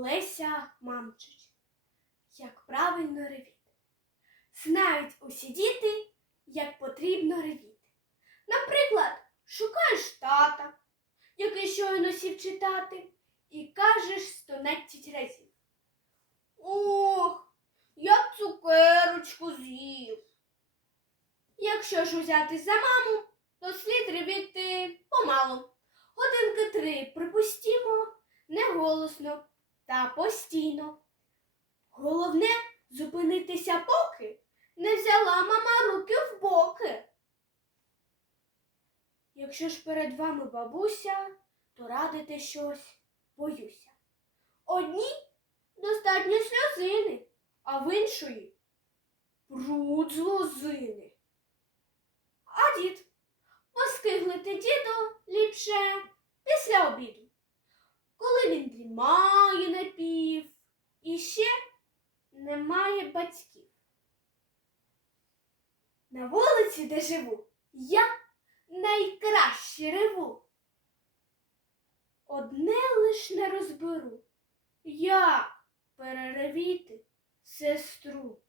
Олеся Мамчич. Як правильно ревіти. Знають усі діти, як потрібно ревіти. Наприклад, шукаєш тата, який щойно сів читати, і кажеш 112 разів. Ох, я цукерочку з'їв. Якщо ж узяти за маму, то слід ревіти помалу. Годинки три припустімо, не голосно та постійно. Головне зупинитися поки не взяла мама руки в боки. Якщо ж перед вами бабуся, то радити щось боюся. Одній достатньо сльозини, а в іншої пруд з лозини. А дід, поскиглити діду ліпше після обіду, коли він дрімає немає батьків. На вулиці, де живу, я найкраще реву. Одне лиш не розберу, як переревіти сестру.